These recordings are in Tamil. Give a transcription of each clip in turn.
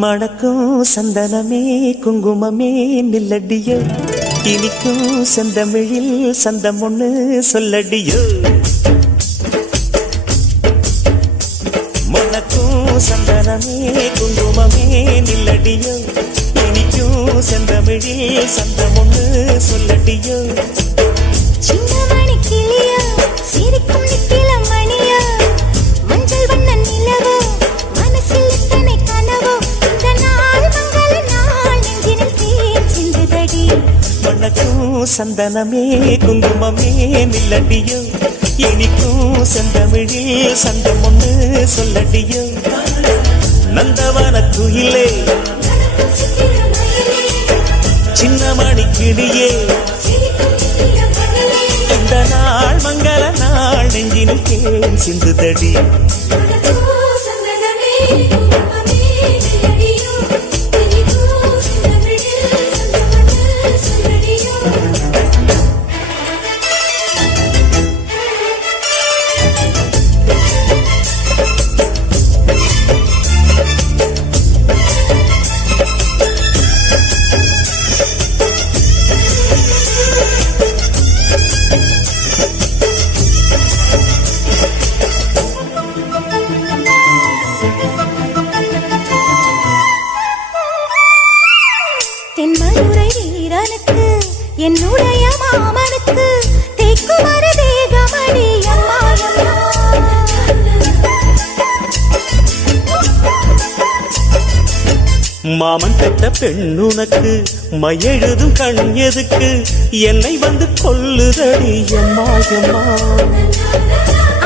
மணக்கும் சந்தனமே குங்குமமே நில்லடியோ, இனிக்கும் செந்தமிழில் சந்தம் ஒண்ணு சொல்லடியோ. மணக்கும் சந்தனமே குங்குமமே நில்லடியோ, இனிக்கும் செந்தமிழில் சந்தம் ஒண்ணு சொல்லடியோ. சின்ன மணி கிளியா சிரிக்கும் நித்தில மணியா, மஞ்சள் வண்ண நிலவோ மனசில் எத்தனை கனவோ, இந்த நாள் மங்கள நாள் நெஞ்சினில் தேன் சிந்துதடி. மணக்கும் சந்தனமே குங்குமமே நில்லடியோ, இனிக்கும் செந்தமிழில் சந்தம் ஒண்ணு சொல்லடியோ. நந்தவன குயிலே சின்ன மணி கிளியே, இந்த நாள் மங்கள நாள் நெஞ்சினில் தேன் சிந்துதடி. தென்மதுரை வீரனுக்கு என்னுடைய மாமனுக்கு தேக்குமர தேகமடி அம்மா அம்மா. மாமன் பெற்ற பெண்ணுனக்கு மையெழுதும் கண் எதுக்கு, என்னை வந்து கொல்லுதடி அம்மா அம்மா.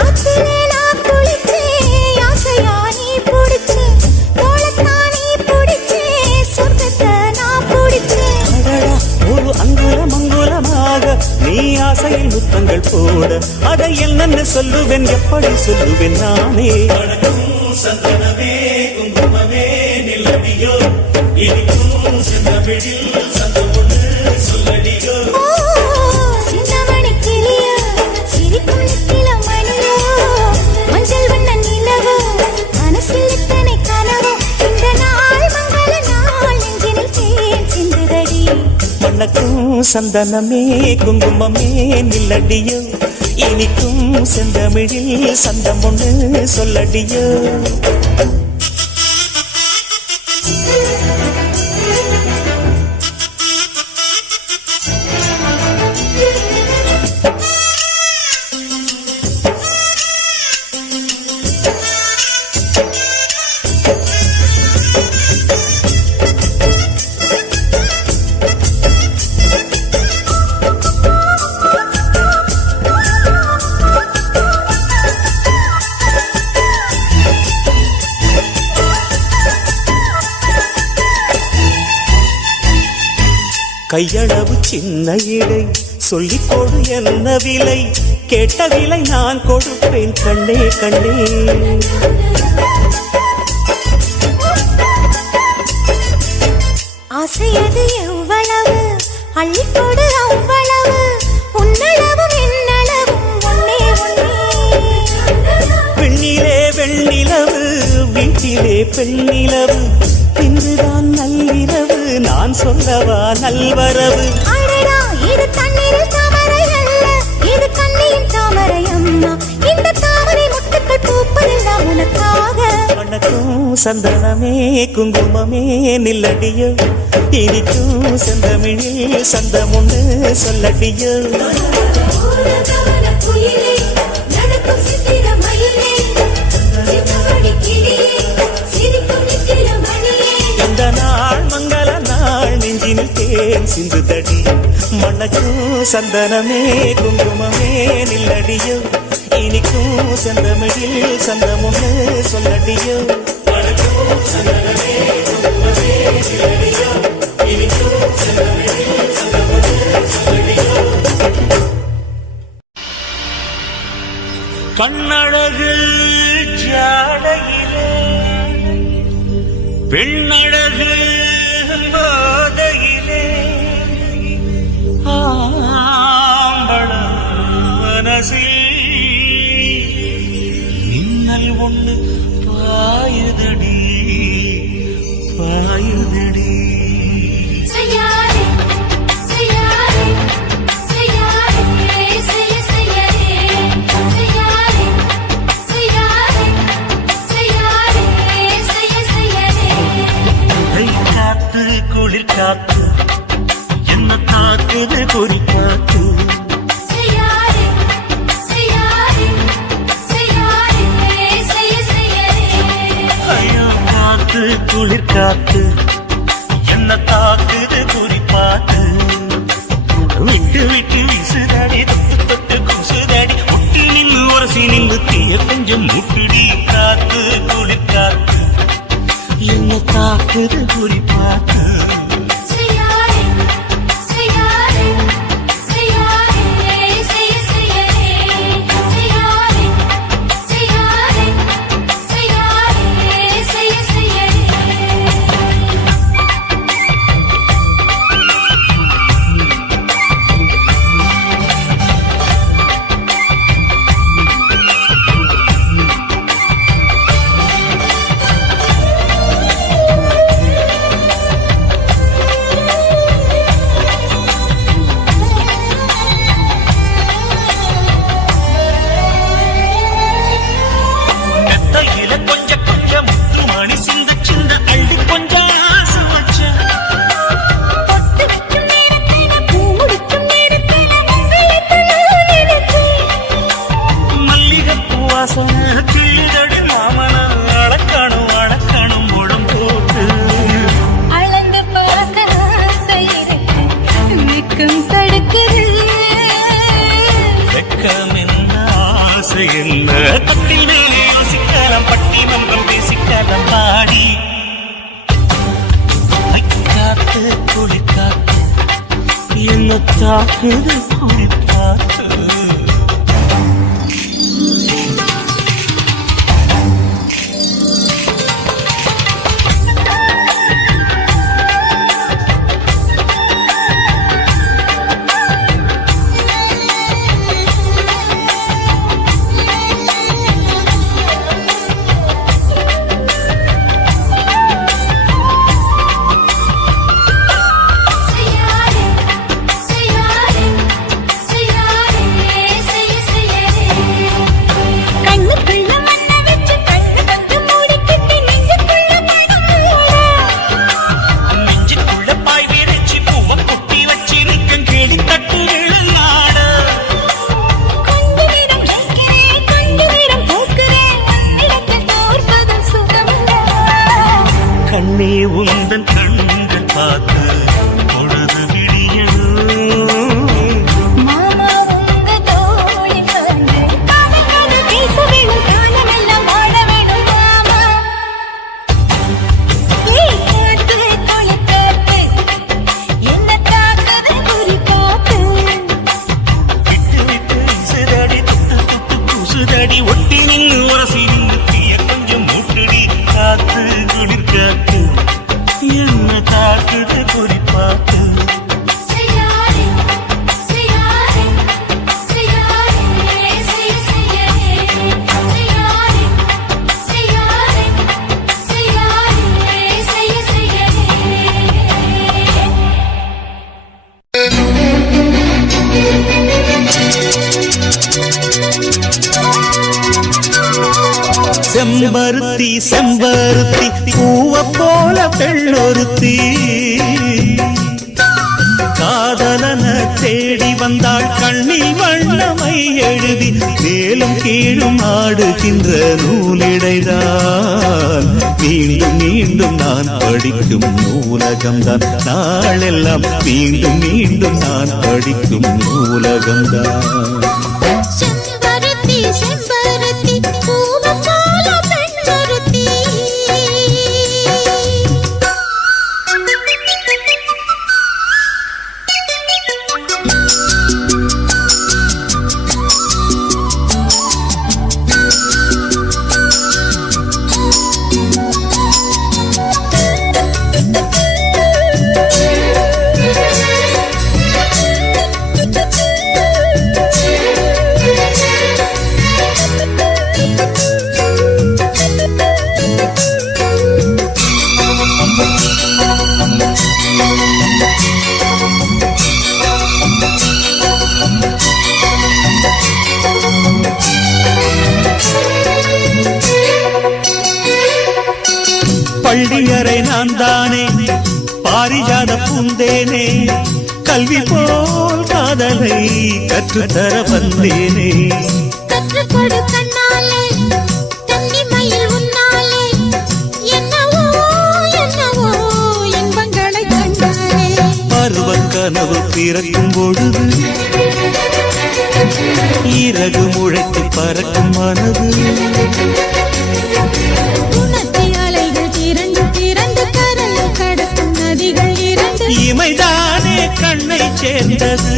ஆத்திலே நான் குளிச்சேன், ஆசையா நீ பிடிச்சேன், தோளத்தான் நீ பிடிச்சேன், சொர்க்கத்தை நான் பிடிச்சேன். அடடா, ஒரு அங்குலம் அங்குலமாக நீ ஆசையில் முத்தங்கள் போட, அதை என்னன்னு சொல்லுவேன், எப்படி சொல்லுவேன் நானே. சந்தனமே குங்குமமே நில்லடியோ, இனிக்கும் செந்தமிழில் சந்தம் ஒண்ணு சொல்லடியோ. சின்ன மணி கிளியா சிரிக்கும் நித்தில மணியோ, மஞ்சள் வண்ண நிலவோ மனசில் எத்தனை கனவோ, இந்த நாள் மங்கள நாள் நெஞ்சினில் தேன் சிந்துதடி. மணக்கும் சந்தனமே குங்குமமே நில்லடியோ, இனிக்கும் செந்தமிழில் சந்தம் ஒண்ணு சொல்லடியோ. கையளவு சின்ன இடை சொல்லிக் கொடு என்ன விலை, கேட்ட விலை நான் கொடுப்பேன் கண்ணே கண்ணே. ஆசையது எவ்வளவு அள்ளிக்கொடு அவ்வளவு, உன்னளவும் என்னளவும் ஒன்னே ஒன்னே. பெண்ணிலே வெண்ணிலவு வீட்டிலே பெண்ணிலவு, இன்றுதான் நள்ளிரவு நான் சொல்லவா நல்வரவு. அடடா, இது தண்ணீரில் தாமரை அல்ல, இது கண்ணியின் தாமரை அம்மா, இந்த தாமரை முட்டுக்கள் பூப்பதெல்லாம் உனக்காக. மணக்கும் சந்தனமே குங்குமமே நில்லடியோ, இனிக்கும் செந்தமிழில் சந்தம் ஒண்ணு சொல்லடியோ. இந்த நாள் மங்கள நாள் நெஞ்சினில் தேன் சிந்துதடி. மணக்கும் சந்தனமே குங்குமமே நில்லடியோ, இனிக்கும் செந்தமிழில் சந்தம் ஒண்ணு சொல்லடியோ. கண்ணழகு ஜாடையிலே பெண்ணழகு போதையிலே, ஆம்பள மனசில் மின்னல் ஒண்ணு பாயுதடி பாயுதடி. செய்யாதே செய்யாதே செய்யாதே செய்ய செய்யாதே செய்யாதே செய்யாதே செய்யாதே செய்ய செய்யாதே. கை காத்து குளிர் காத்து என்ன தாக்குது குறி காத்து. செய்யாதே செய்யாதே செய்யாதே செய்ய செய்யாதே. ஐயோ காத்து குளிர் காத்து என்ன தாக்குது குறி பார்த்து. விட்டு விட்டு வீசுதாடி தொட்டு தொட்டு கூசுதாடி ஒட்டி நின்று உரசி நின்று தீய கொஞ்சம் முட்டுடி. காத்து குளிர் காத்து என்ன தாக்குது குறி பார்த்து. செய்யாதே செய்யாதே செய்யாதே செய்ய செய்யாதே செய்யாதே செய்யாதே செய்யாதே செய்ய செய்யாதே. மெத்தையில கொஞ்சம் கொஞ்சம் முத்து மணி சிந்த சிந்த அள்ளி கொஞ்சம் ஆசை வச்ச. பொட்டு வைக்கும் நேரத்தில பூ முடிக்கும் நேரத்தில உங்களை நான் நினைச்சேன். மல்லிகைப்பூ வாசனை கிள்ளுதடி மாமன அழக்கணும் அழக்கணும் உடம் போட்டு. அளந்து பார்க்க ஆசை இருக்கு நிற்கும் தடுக்குது. வெக்கம் என்ன ஆசை என்ன கட்டில் மேலே யோசிக்கலாம் பட்டி மன்றம் பேசிக்கலாம் பாடி. காத்து குளி காத்து என்ன தாக்குது குளி பார்த்து. செய்யாதே செய்யாதே செய்யாதே செய்ய செய்யாதே. கண்ணுக்குள்ள மண்ணை வச்சு கண்ணு வந்து மூடிக்கிட்டு நெஞ்சுக்குள்ள மனம் மூட. நெஞ்சுக்குள்ள பாய் விரிச்சு பூவ குட்டி வச்சிருக்கேன் கேலி தட்டு விழுநாட. கொஞ்ச நேரம் ஜெயிக்கிறேன் கொஞ்ச நேரம் தோற்கிறேன் உன்னிடத்தில் தோற்பதும் சுகமில்லை. கண்ணே உந்தன் கண்கள் பார்த்து பொழுது விடியணும். மாமா உங்க தோழி கண்டு காதல் காதல் பேச வேணும் காலமெல்லாம் வாழ வேணும் மாமா. ஏய் காத்து குளிர் காத்து என்ன தாக்குது குறி காத்து. விட்டு விட்டு வீசுதடி தொட்டு தொட்டு கூசுதடி ஒட்டி நின்று உரசி நின்று தீய கொஞ்சம் மூட்டுடி. காத்து குளிர் காத்து என்ன தாக்குது குறி பார்த்து. செய்யாதே செய்யாதே செய்யாதே செய்ய செய்யாதே செய்யாதே செய்யாதே செய்யாதே செய்ய செய்யாதே. செம்பருத்தி செம்பருத்தி பூவ போல பெண்ணொருத்தி. காதலன தேடி வந்தாள் கண்ணில் வண்ணமை எழுதி மேலும் கீழும் ஆடுகின்ற நூலிடைதான். மீண்டும் மீண்டும் நான் படிக்கும் நூலகம்தான் நாளெல்லாம் மீண்டும் மீண்டும் நான் படிக்கும் நூலகம்தான். செம்பருத்தி செம்பருத்தி பூவ போல பெண்ணொருத்தி. பள்ளியறை நான் தானே பாரிஜாத பூந்தேனே கல்வி போல் காதலை கற்றுத்தர வந்தேனே கற்றுக்கொடு கண்ணாலே தன்னிமையில் உன்னாலே என்னவோ என்னவோ இன்பங்களை கண்டாலே பருவக் கனவு பிறக்கும் பொழுது இறகு முளைத்து பறக்கும் மனது உணர்ச்சி அலைகள் திரண்டு திரண்டு கரையில் கடக்கும் நதிகள் இரண்டு இமைதானே கண்ணை சேர்ந்தது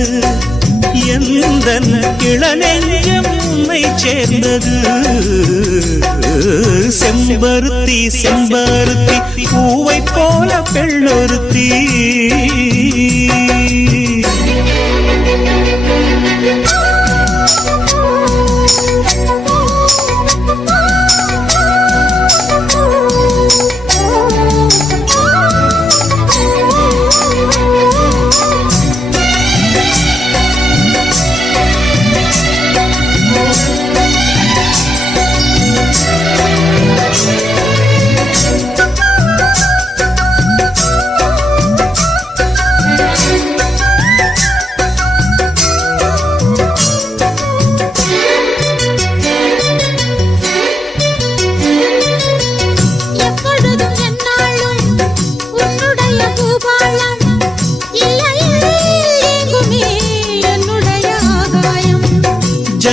எந்த இளநெஞ்சம் உன்னை சேர்ந்தது செம்பருத்தி செம்பருத்தி பூவை போல பெண்ணொருத்தி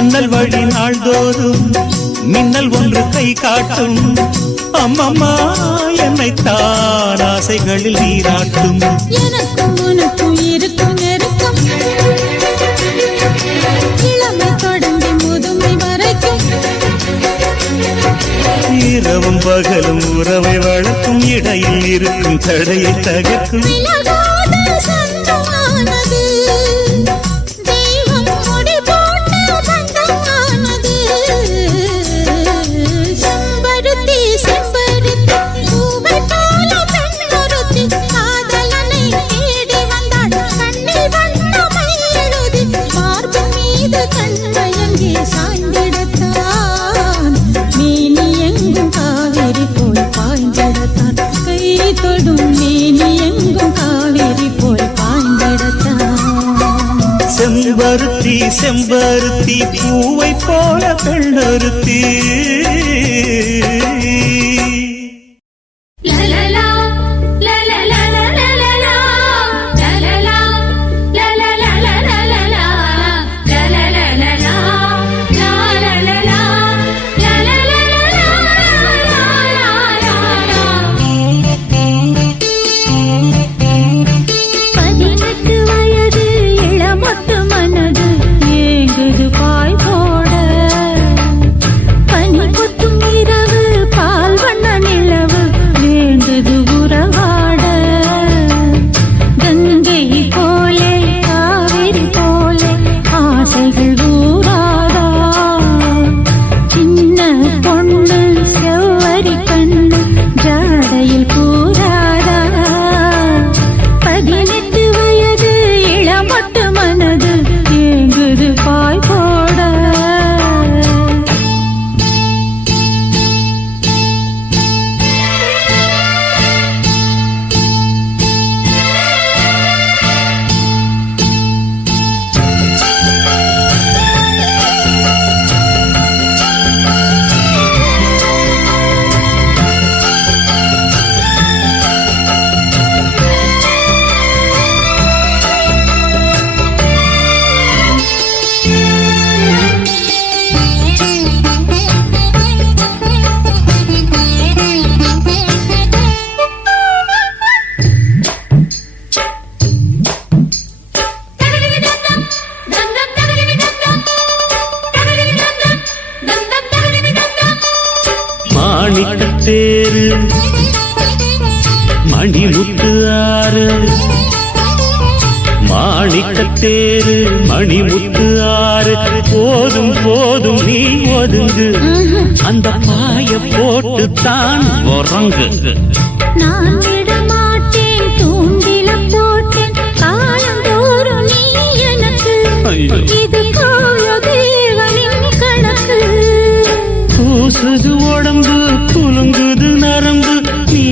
ஜன்னல் வழி நாள்தோறும் மின்னல் ஒன்று கை காட்டும் அம்மம்மா என்னைத்தான் ஆசைகளில் நீராட்டும் எனக்கும் உனக்கும் இருக்கும் நெருக்கம் இளமை தொடங்கி முதுமை வரைக்கும் இரவும் பகலும் உறவை வளர்க்கும் இடையில் இருக்கும் தடையை தகர்க்கும் செம்பருத்தி செம்பருத்தி பூவை போல பெண்ணொருத்தி தேரு மணிமுத்து ஆறு மாணிக்கத்தேரு மணிமுத்து ஆறு போதும் போதும் நீ ஒதுங்கு அந்த பாய போட்டு தான் உறங்கு நான் விடமாட்டேன் தூண்டில போட்டேன் காலந்தோறும் நீ எனக்கு இது தேவனின் கணக்கு பூசுது உடம்பு குலுங்குது நரம்பு நீ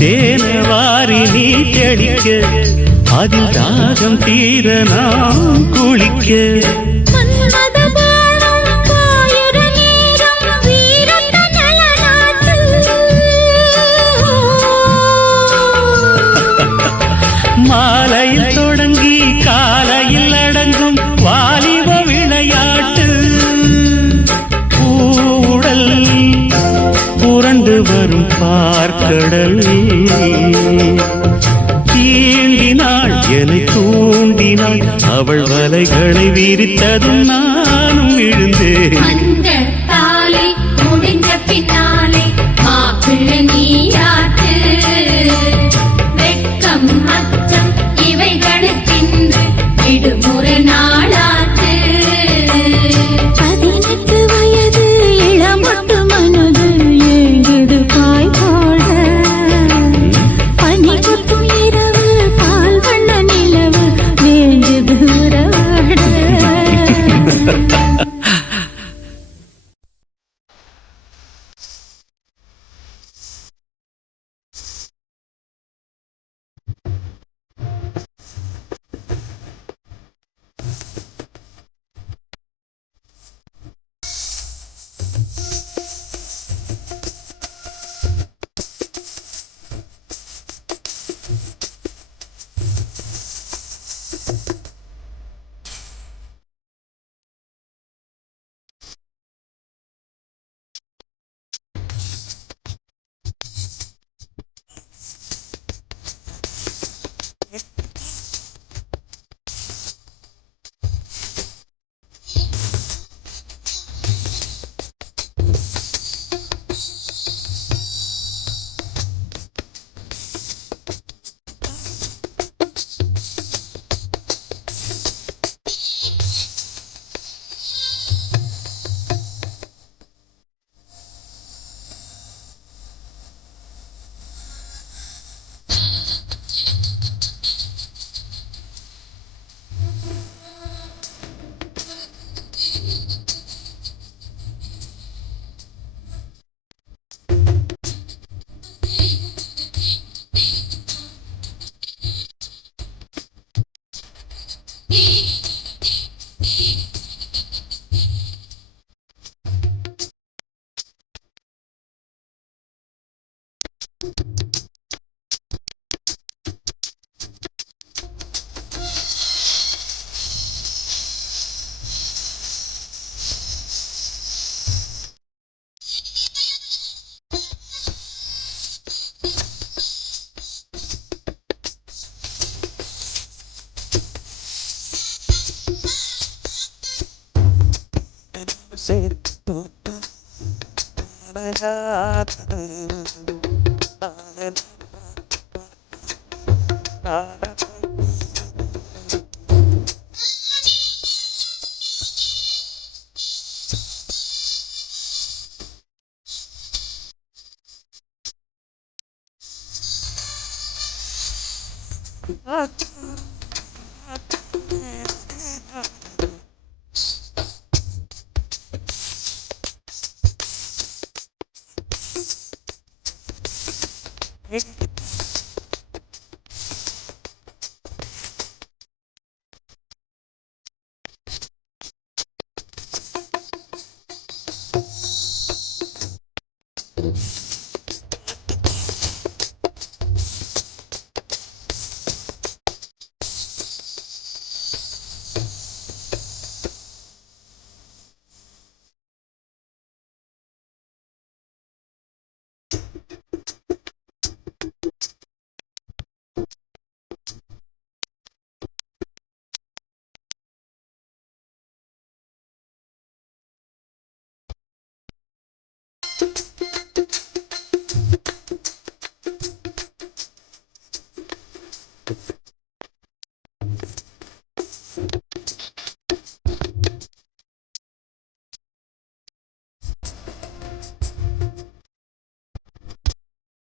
தேனவாரி நீ தெளிக்க அதில் தாகம் தீர நாம் குளிக்க மன்மத பாணம் பாயுற நேரம் வீரத்த நலநாட்டு. மாலையில் தொடங்கி காலையில் அடங்கும் வாலிப விளையாட்டு பூவுடல் புரண்டு வரும் பார்க்கடல் தீண்டினாள் என்னை தூண்டினாள் அவள் வலைகளை விரித்ததும் நானும் விழுந்தேன். அந்த தாலி முடிஞ்ச பின்னாலே மாப்பிள்ளை நீயாட்டு. வெட்கம் அச்சம் இவைகளுக்கென்று விடுமுறை நாளாட்டு. 18 வயது இளமொட்டு மனது ஏங்குது பாய் போட. பனி கொட்டும் இரவு பால் வண்ண நிலவு வேண்டுது உறவாட.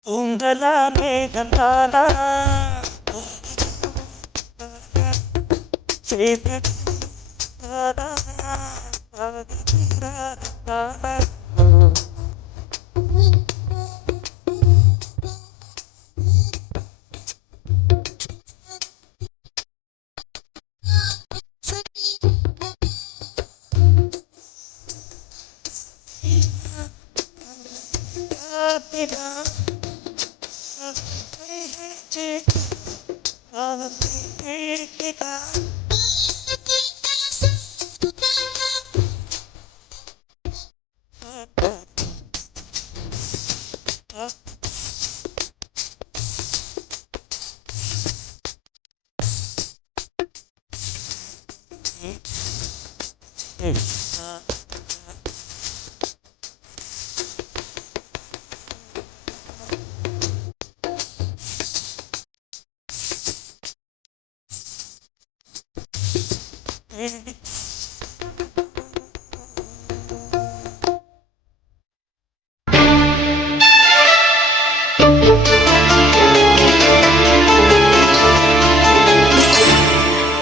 உங்களாலே கண்டானா செய்த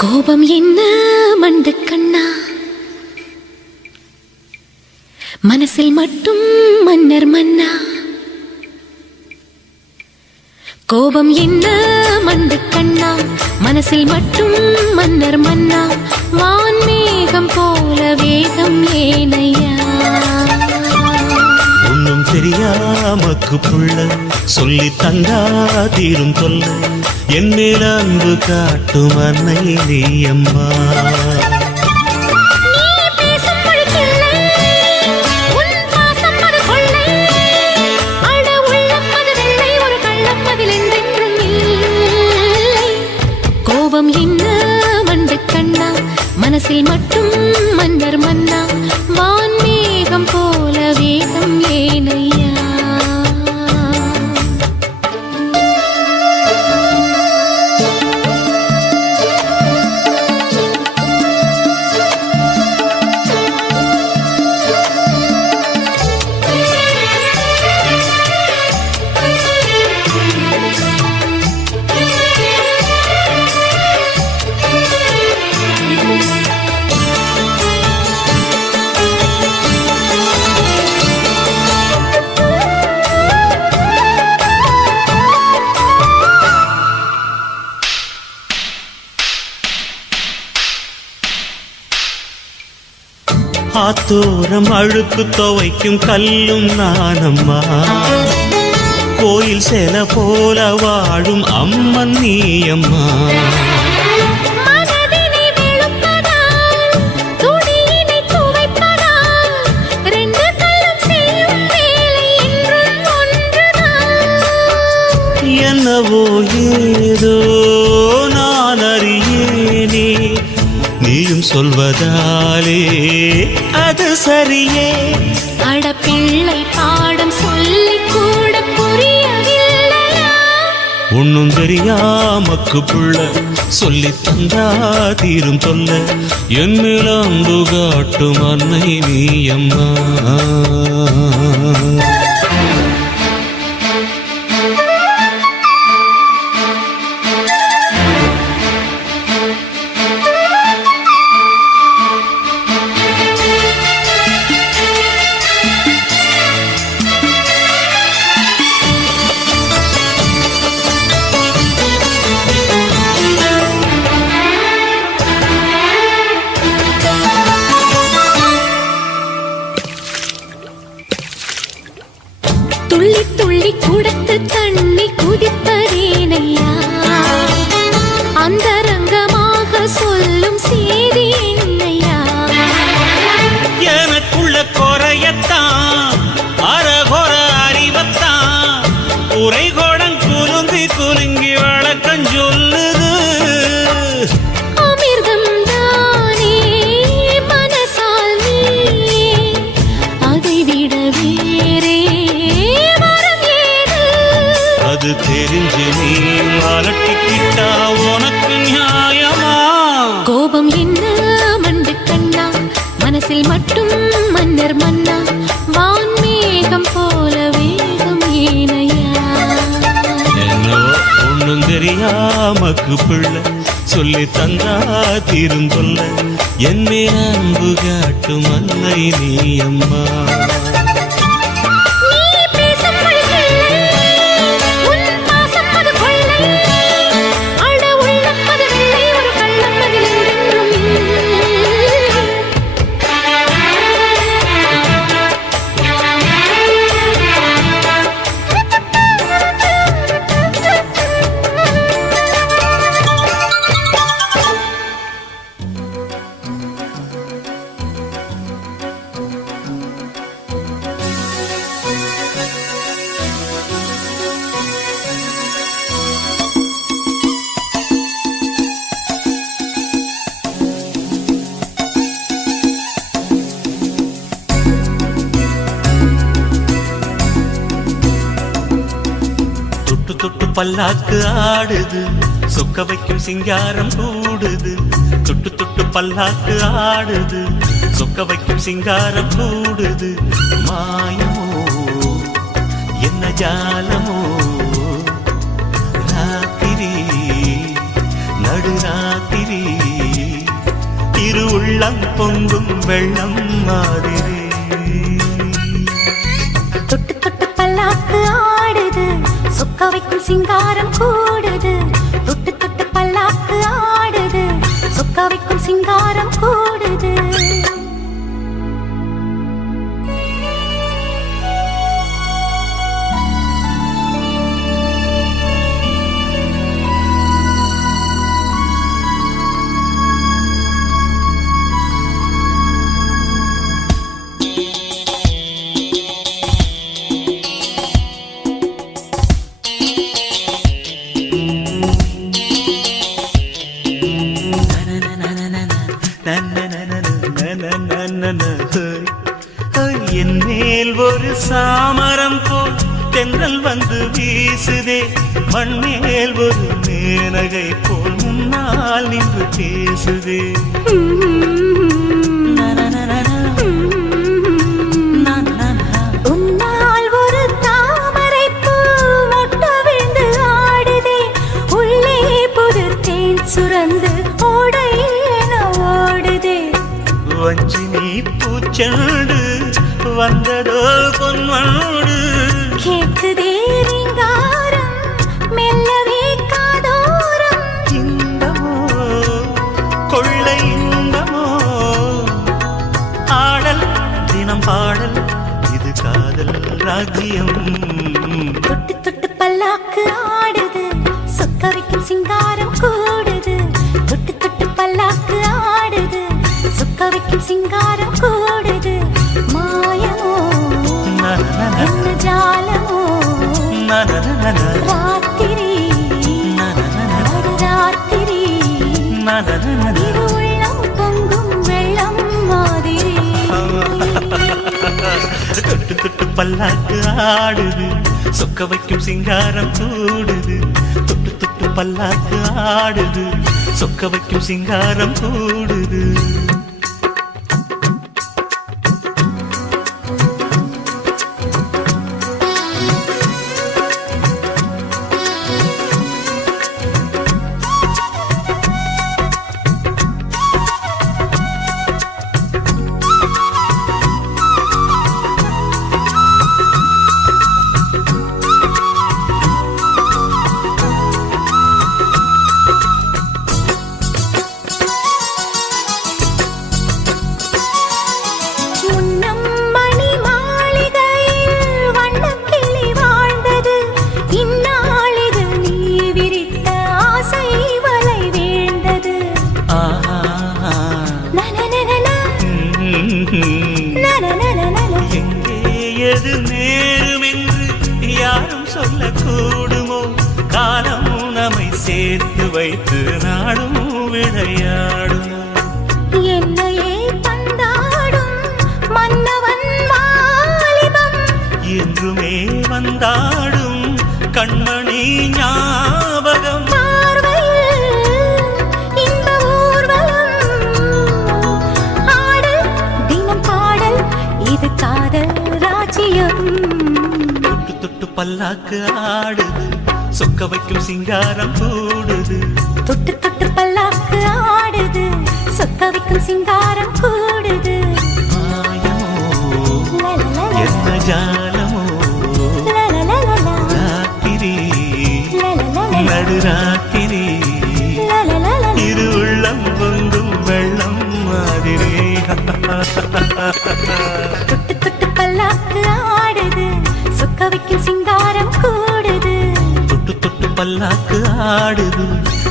கோபம் என்ன மண்டு கண்ணா, மனசில் மட்டும் மன்னர் மன்னா. கோபம் என்ன மண்டு கண்ணா, மனசில் மட்டும் மன்னர் மன்னா. வான்மேகம் போல வேகம் ஏனையா. ஒன்னும் தெரியாமக்கு புள்ள சொல்லி தந்தா தீரும் தொல்ல. என் மேல அன்பு காட்டும் அன்னை நீ அம்மா. கோபம் என்ன மண்டு கண்ணா, மனசில் மட்டும் மன்னர் மன்னா. வான்மேகம் போல வேகம் ஏனையா. ஆத்தோரம் அழுக்கு துவைக்கும் கல்லும் நானம்மா. கோயில் சேல போல வாழும் அம்மன் நீ அம்மா. என்னவோ ஏதோ நான் அறியேனே, நீயும் சொல்வதாலே அது சரியே. அடப்பிள்ளை பாடம் சொல்லி கூட புரியவில்லையா. ஒன்னும் தெரியாமக்கு புள்ள சொல்லி தந்தா தீரும் தொல்ல. என் மேல அன்பு காட்டும் அன்னை நீ அம்மா. துள்ளி துள்ளி குடத்து தண்ணி குதிப்பதேனையா. அந்தரங்கமாக சொல்லும் செய்தி என்னையா. எனக்குள்ள குறையத்தான் அரகொர அறிவத்தான் உரைகோடம் குலுங்கி குலுங்கி வழக்கம் சொல்லுது. அமிர்தம் தானே மனசால் நீயே, அதை விட வேறே அது தெரிஞ்சு நீ அலட்டிக்கிட்டா உனக்கு நியாயமா. கோபம் என்ன மண்டு கண்ணா, மனசில் மட்டும் மன்னர் மன்னா. வான்மேகம் போல வேகம் ஏனையா. என்னோ ஒன்னும் தெரியாமக்கு பிள்ளை சொல்லி தந்தா தீரும் தொல்ல. என் மேல் அன்பு காட்டும் அன்னை நீ அம்மா. பல்லாக்கு ஆடுது சொக்க வைக்கும் சிங்காரம் கூடுது தொட்டு தொட்டு பல்லாக்கு ஆடுது சொக்க வைக்கும் சிங்காரம் கூடுது மாயமோ என்ன ஜாலமோ ராத்திரி நடுராத்திரி இரு உள்ளம் பொங்கும் வெள்ளம் மாதிரி தொட்டு தொட்டு பல்லாக்கு ஆடுது சொக்க வைக்கும் சிங்காரம் கூடுது தொட்டு தொட்டு பல்லாக்கு ஆடுது சொக்க வைக்கும் சிங்காரம் கூடுது என் மேல் ஒரு சாமரம் போல் தென்றல் வந்து வீசுதே மண்மேல் ஒரு மேனகை போல் முன்னால் நின்று பேசுதே உன்னால் ஒரு தாமரை பூ மொட்ட விழுந்து ஆடுதே உள்ளே புது தேன் சுரந்து ஓடை என ஓடுதே வஞ்சினி பூச்செண்டு வந்ததோ பொன்மோடு கேட்குதே ரீங்காரம் மெல்லவே காதோரம் இன்பமோ கொள்ளை இன்பமோ ஆடல் தினம் பாடல் இது காதல் ராஜ்யம் தொட்டு தொட்டு பல்லாக்கு ஆடுது சொக்க வைக்கும் சிங்காரம் கூடுது தொட்டு தொட்டு பல்லாக்கு ஆடுது சொக்க வைக்கும் சிங்காரம் கூடுது மாயமோ என்ன ஜாலமோ ராத்திரி ராத்திரி இரு உள்ளம் பொங்கும் வெள்ளம் மாதிரி தொட்டு தொட்டு பல்லாக்கு ஆடுது சொக்க வைக்கும் சிங்காரம் கூடுது தொட்டு தொட்டு பல்லாக்கு ஆடுது சொக்க வைக்கும் சிங்காரம் கூடுது எது நேருமென்று யாரும் சொல்லக்கூடுமோ காலம் நம்மை சேர்த்து வைத்து நாடும் விளையாடுமோ என்னையே தந்தாடும் மன்னவன் வாலிபம் என்றுமே வந்தாடும் கண்மணி ஞாபகம் தொட்டு தொட்டு பல்லாக்கு ஆடுது சொக்க வைக்கும் சிங்காரம் கூடுது தொட்டு தொட்டு பல்லாக்கு ஆடுது சொக்க வைக்கும் சிங்காரம் கூடுது மாயமோ என்ன ஜாலமோ ராத்திரி நடுராத்திரி இரு உள்ளம் பொங்கும் வெள்ளம் மாதிரி தொட்டு தொட்டு பல்லாக்கு ஆடுது சொக்க வைக்கும் சிங்காரம் கூடுது தொட்டு தொட்டு பல்லாக்கு ஆடுது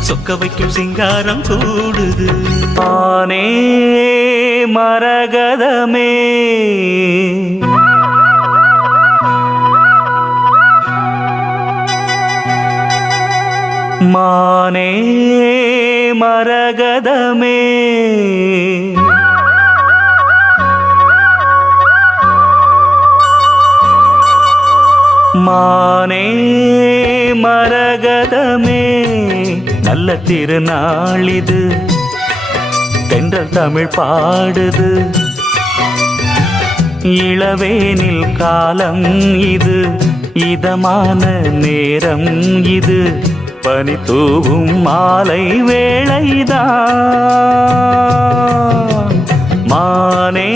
சொக்க வைக்கும் சிங்காரம் கூடுது மானே மரகதமே மானே மரகதமே மானே மரகதமே நல்ல திருநாளிது, தென்றல் தமிழ் பாடுது. இளவேனில் காலம் இது, இதமான நேரம் இது, பனி தூவும் மாலை வேளைதான். மானே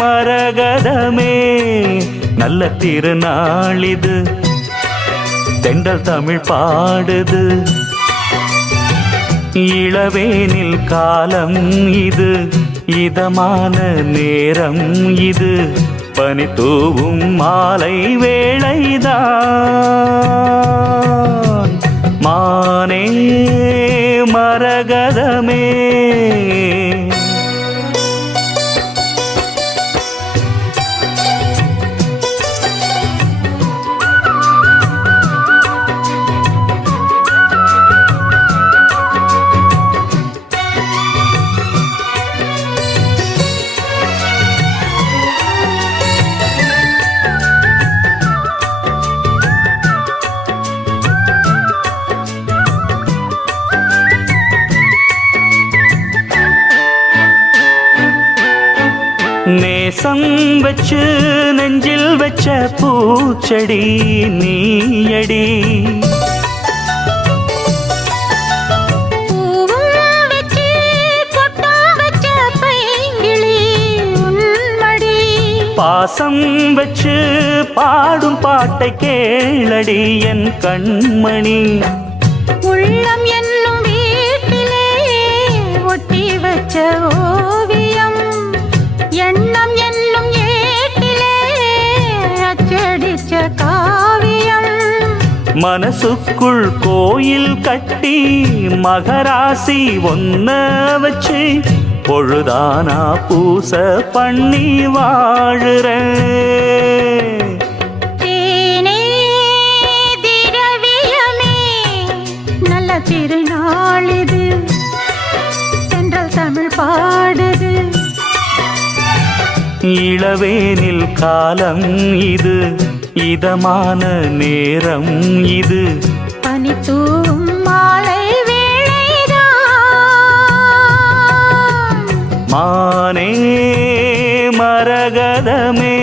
மரகதமே நல்ல திருநாளிது, தென்றல் தமிழ் பாடுது. இளவேனில் காலம் இது, இதமான நேரம் இது, பனி தூவும் மாலை வேளைதான். மானே மரகதமே. நேசம் வச்சு நெஞ்சில் வச்ச பூச்செடி நீயடி. பாசம் வச்சு பாடும் பாட்டை கேளடி என் கண்மணி. உள்ளம் என்னும் வீட்டிலே ஒட்டி வச்ச ஓவியம், எண்ணம் என்னும் ஏட்டிலே அச்சடிச்ச காவியம். மனசுக்குள் கோயில் கட்டி மகராசி ஒன்ன வச்சு பொழுதானா பூச பண்ணி வாழுற. தேனே திரவியமே நல்ல திருநாளிது, தென்றல் தமிழ் பாடுது. இளவேனில் காலம் இது, இதமான நேரம் இது, பனி தூவும் மாலை வேளைதான். மானே மரகதமே.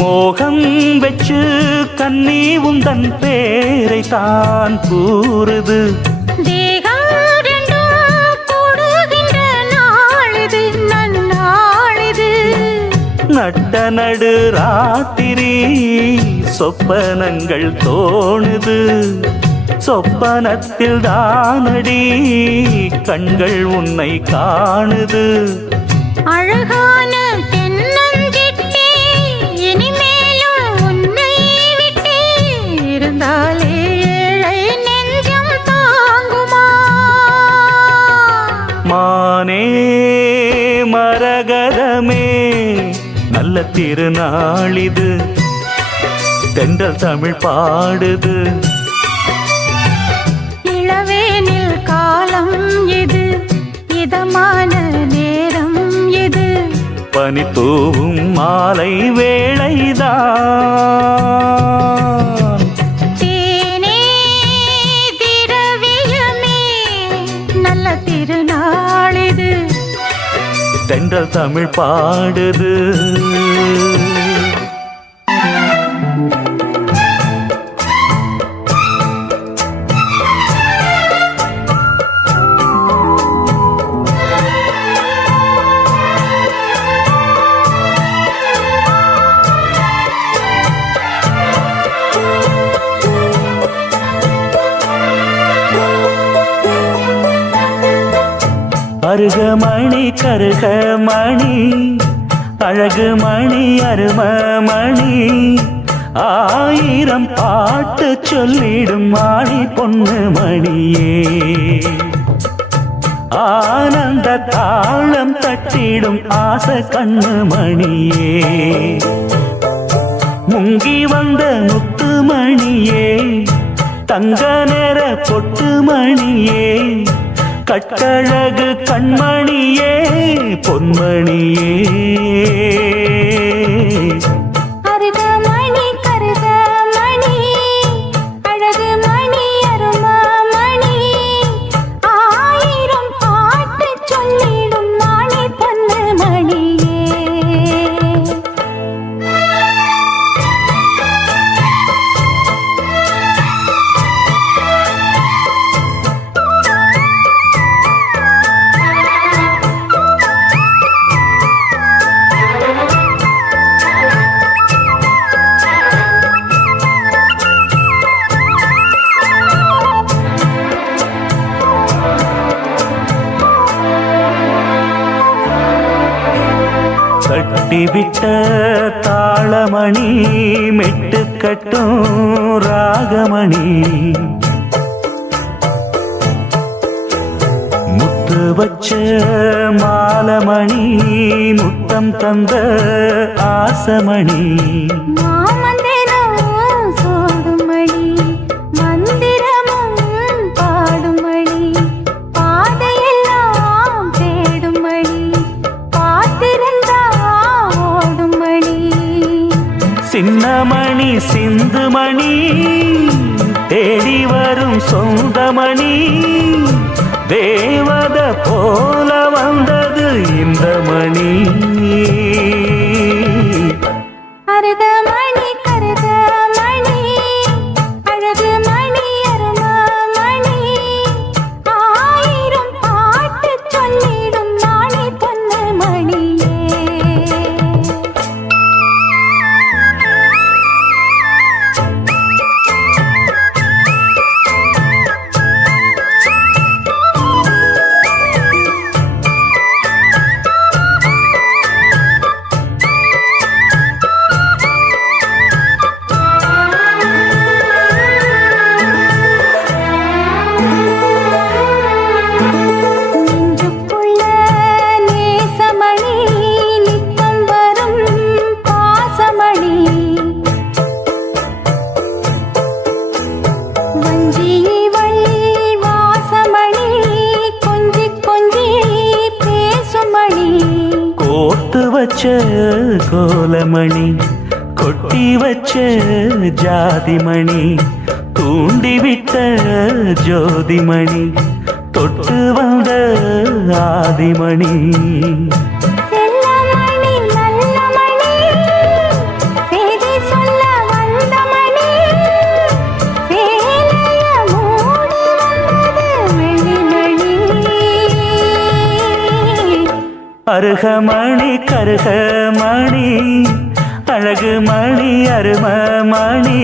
மோகம் வச்சு கண்ணி உந்தன் பேரை தான் கூறுது. தேகம் ரெண்டும் கூடுகின்ற நாளிது நன்னாளிது. நட்ட நடு ராத்திரி சொப்பனங்கள் தோணுது. சொப்பனத்தில் தானடி கண்கள் உன்னை காணுது. அழகான தென்னஞ்சிட்டே இனிமேலும் உன்னை விட்டே இருந்தாலே ஏழை நெஞ்சம் தாங்குமா? மானே மரகதமே நல்ல திருநாளிது, தென்றல் தமிழ் பாடுது. இளவேனில் காலம் இது, இதமான நேரம் இது, பனி தூவும் மாலை வேளைதான். தேனே திரவியமே நல்ல திருநாளிது, தென்றல் தமிழ் பாடுது. அருகமணி கருகமணி அழகு மணி அருமமணி ஆயிரம் பாட்டு சொல்லிடும் மாணி பொண்ணு மணியே ஆனந்த தாளம் தட்டிடும் ஆசை கண்ணு மணியே முங்கி வந்த முத்து மணியே தங்க நேர பொட்டு மணியே கட்டழகு கண்மணியே பொன்மணியே அருகமணி கருகமணி அழகு மணி அருமமணி ஆயிரம் பாட்டு சொல்லிடும் மாணி பொண்ணு மணியே கட்டிவிட்ட தாளமணி மெட்டு கட்டும் ராகமணி முத்து வச்ச மாலமணி முத்தம் தந்த ஆசமணி மாமந்திரம் சோடும் மணி மந்திரமும் பாடும் மணி பாதையெல்லாம் தேடும் மணி காத்திருந்தா ஓடும் மணி சின்னமணி சிந்துமணி தேடி வரும் சொந்தமணி தேவத போல வந்தது இந்த மணி அருகமணி கருகமணி அழகு மணி அருமமணி ஆயிரம் பாட்டு சொல்லிடும் மாணி பொண்ணு மணியே நெஞ்சுக்குள்ள நேசமணி நித்தம் வரும் பாசமணி வஞ்சி வள்ளி வாசமணி கொஞ்சி கொஞ்சி பேசுமணி கோத்து வச்ச கோலமணி கொட்டி வச்ச ஜாதிமணி தூண்டிவிட்ட ஜோதிமணி தொட்டு வந்த ஆதிமணி செல்லமணி நல்லமணி செய்தி சொல்ல வந்தமணி சேலைய மூடி வந்தது வெள்ளிமணி அருகமணி கருகமணி அழகு மணி அருமமணி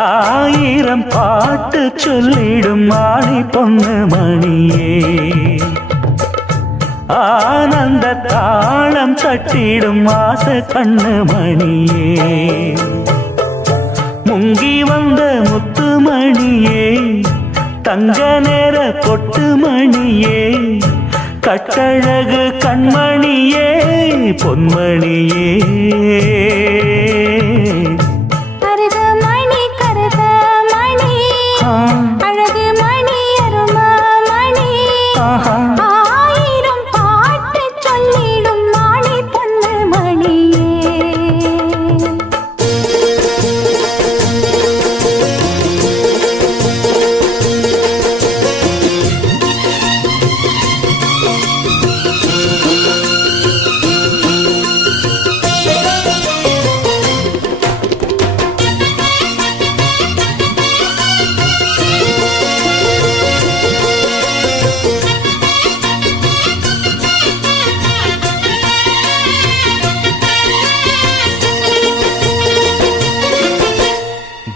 ஆயிரம் பாட்டு சொல்லிடும் மாணி பொண்ணு மணியே ஆனந்த தாளம் தட்டிடும் ஆசை கண்ணு மணியே முங்கி வந்த முத்து மணியே தங்க நேர பொட்டு மணியே கட்டழகு கண்மணியே பொன்மணியே அருகமணி கருகமணி அழகு மணி அருமமணி ஆயிரம் பாட்டு சொல்லிடும் மாணி பொண்ணு மணியே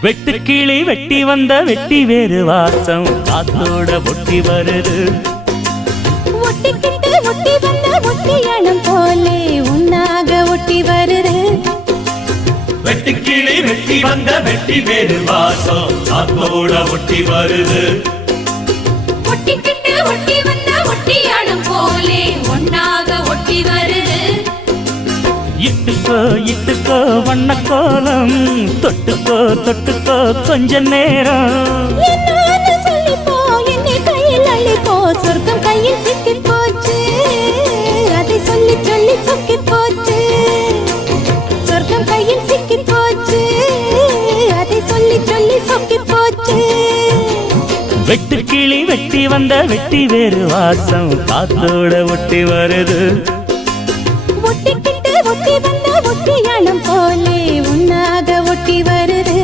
வெட்டுக்கிளி வெட்டி வந்த வெட்டி வேறு வாசம் காத்தோட ஒட்டி வருது ஒட்டிக்கிட்டு ஒட்டி வந்த ஒட்டியானம் போலே உன்னாக ஒட்டி வருது. வெட்டுக்கிளி வெட்டி வந்த வெட்டி வேறு வாசம் காத்தோட ஒட்டி வருது. ஒட்டிக்கிட்டு ஒட்டி வந்த ஒட்டியானம் போலே ஒன்னாக ஒட்டி வருது. இட்டுக்கோ இட்டுக்கோ வண்ண கோலம் தொட்டுக்கோ தொட்டுக்கோ கொஞ்ச நேரம். என்னன்னு சொல்லிப்போ என்னை கையில் அள்ளிப்போ சொர்க்கம் கையில் சிக்கி போச்சு. அதை சொல்லி சொல்லி சொக்கி போச்சு. சொர்க்கம் கையில் சிக்கி போச்சு. அதை சொல்லி சொல்லி சொக்கி போச்சு. வெட்டுக்கிளி வெட்டி வந்த வெட்டி வேறு வாசம் காத்தோட ஒட்டி வருது. ஒட்டிக்கிட்டு ஒட்டி வந்த ஒட்டியானம் போலே உன்னாக ஒட்டி வருது.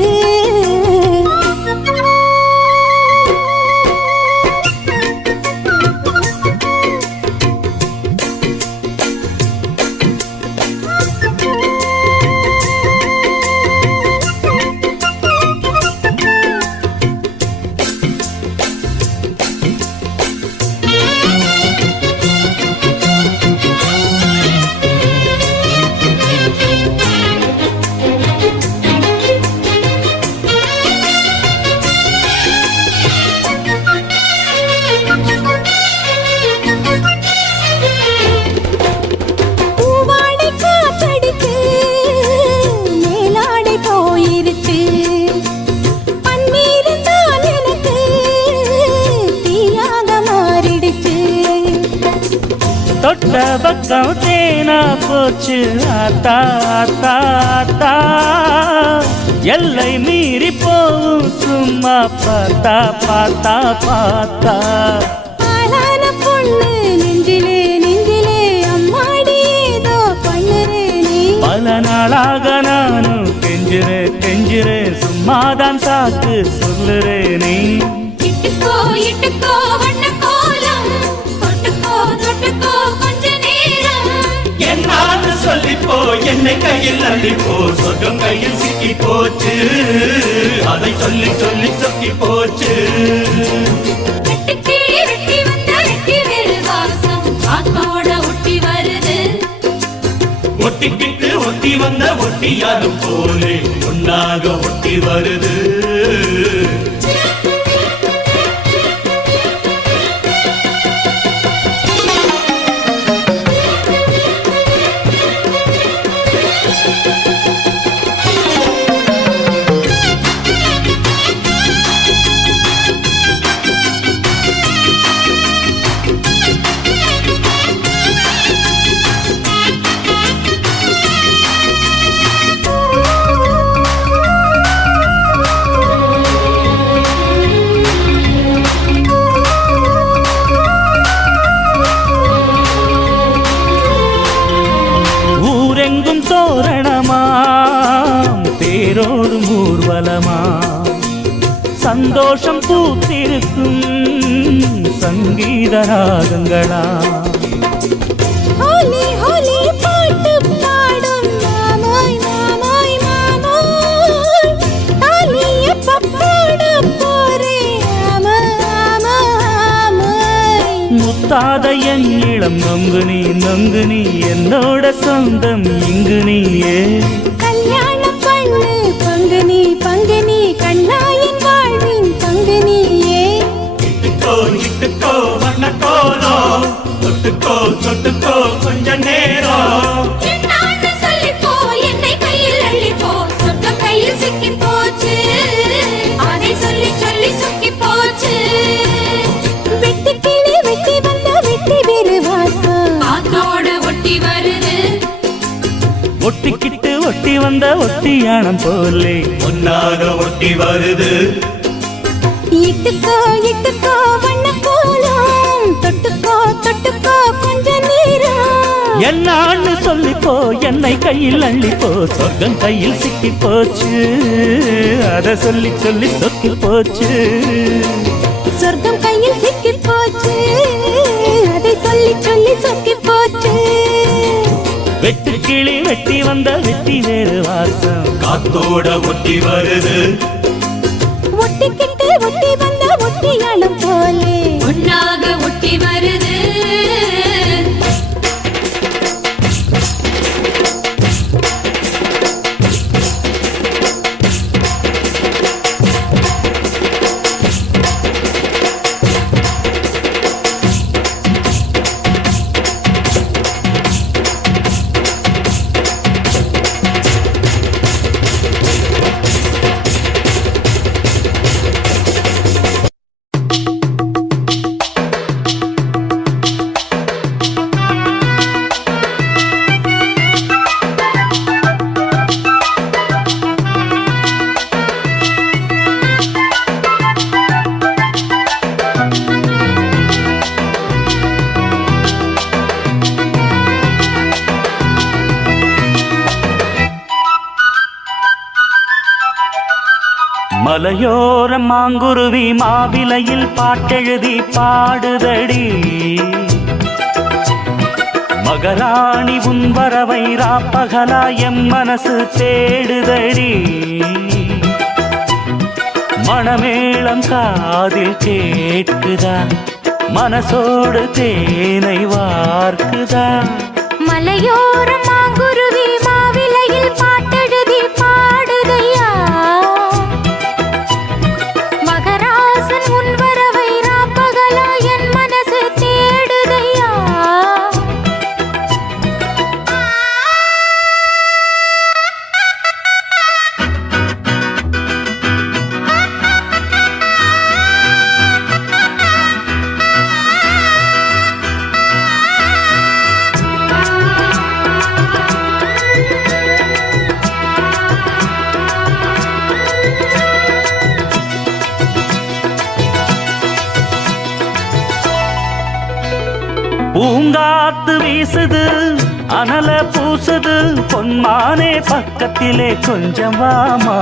தொட்ட பக்கம் தேனா போச்சு ஆத்தா ஆத்தா ஆத்தா. எல்லை மீறி போவும் சும்மா பார்த்தா பார்த்தா பார்த்தா. ஆளான பொண்ணு நெஞ்சிலே நெஞ்சிலே அம்மாடி ஏதோ பண்ணுறே நீ. பல நாளாக நானும் கெஞ்சுறே கெஞ்சுறே சும்மாதான் சாக்கு சொல்லுறே நீ. இட்டுக்கோ இட்டுக்கோ வண்ண கோலம் தொட்டுக்கோ தொட்டுக்கோ கொஞ்ச நேரம். என்னான்னு சொல்லிப்போ என்னை கையில் அள்ளிப்போ சொர்க்கம் கையில் சிக்கி போச்சு. அதை சொல்லி சொல்லி சொக்கி போச்சு. வெட்டுக்கிளி வெட்டி வந்த வெட்டி வேறு வாசம் காத்தோட ஒட்டி வருது. ஒட்டிக்கிட்டு ஒட்டி வந்த ஒட்டியாரும் போலே ஒன்னாக ஒட்டி வருது. ஊரெங்கும் தோரணமாம் தேரோடும் ஊர்வலமா சந்தோஷம் பூத்திருக்கும் சங்கீத ராகங்களா. ஹோலி ஹோலி பாட்டு பாடும் மாமாய் மாமாய் மாமாய். தாலி எப்ப போட போறே ஆமாய். முத்தாத என் இளம் நொங்கு நீ என்னோட சொந்தம் இங்கு நீயே. கல்யாணம் பண்ணு பங்கு நீ கண்ணாயின் வாழ்வின் பங்கு நீயே. இட்டுக்கோ இட்டுக்கோ வண்ண கோலம் தொட்டுக்கோ தொட்டுக்கோ கொஞ்ச நேரம். என்னான்னு சொல்லிப்போ என்னை கையில் அள்ளிப்போ சொர்க்கம் கையில் சிக்கி போச்சு. அதை சொல்லி சொல்லி சொக்கி போச்சு. வெட்டுக்கிளி வெட்டி வந்த வெட்டி வேறு வாசம் காத்தோட ஒட்டி வருது. ஒட்டிக்கிட்டு ஒட்டி வந்த ஒட்டியானம் போலே ஒன்னாக ஒட்டி வருது. இட்டுக்கோ இட்டுக்கோ வண்ண கோலம் தொட்டுக்கோ தொட்டுக்கோ கொஞ்ச நேரம். என்னான்னு சொல்லிப்போ என்னை கையில் அள்ளிப்போ சொர்க்கம் கையில் சிக்கி போச்சு. அதை சொல்லி சொல்லி சொக்கி போச்சு. சொர்க்கம் கையில் சிக்கி போச்சு. அதை சொல்லி சொல்லி சொக்கி போச்சு. வெட்டுக்கிளி வெட்டி வந்த வெட்டி வேறு வாசம் காத்தோட ஒட்டி வருது. ஒட்டிக்கிட்டு ஒட்டி வந்த ஒட்டியானம் போலே ஒன்னாக ஒட்டி வருது. மலையோர மாங்குருவி மாவிலையில் பாட்டெழுதி பாடுதடி மகராணி உன் வரவை ராப்பகலா எம் மனசு தேடுதடி மணமேளம் காதில் கேட்குதா மனசோடு தேனை வார்க்குதா மலையோர மாங்குருவி மாவிலையில் பாட்டெழுதி பாடுதையா மகராசன் உன் வரவை ராப்பகலா என் மனசு தேடுதையா பூங்காத்து வீசுது அனல பூசுது பொன்மானே பக்கத்திலே கொஞ்சம் வாமா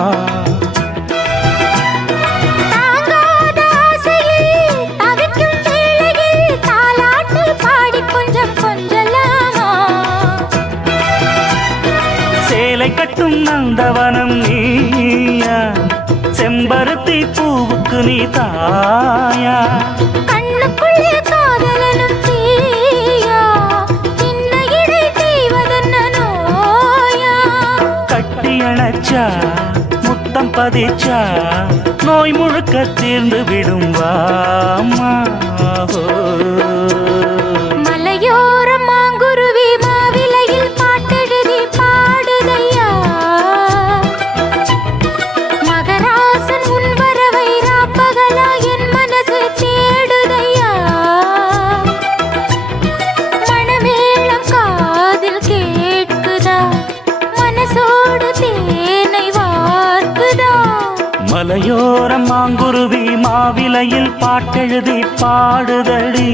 தாங்காத ஆசையில் தவிக்கும் வேளையில் தாலாட்டு பாடி கொஞ்சம் கொஞ்சலாமா சேலை கட்டும் நந்தவனம் நீயா செம்பருத்தி பூவுக்கு நீ தாயா கண்ணுக்குள்ளே காதலனும் தீயா சின்ன இடை செய்வதென்ன நோயா கட்டி அணைச்சா முத்தம் பதிச்சா நோய் முழுக்க தீர்ந்து விடும் வாமா மலையோர மாங்குருவி மாவிலையில் பாட்டெழுதி பாடுதையா மகராசன் உன் வரவை ராப்பகலா என் மனசு தேடுதையா மணமேளம் காதில் கேட்குதா மனசோடு தேனை வார்க்குதா மலையோர மாங்குருவி மாவிலையில் பாட்டெழுதி பாடுதடி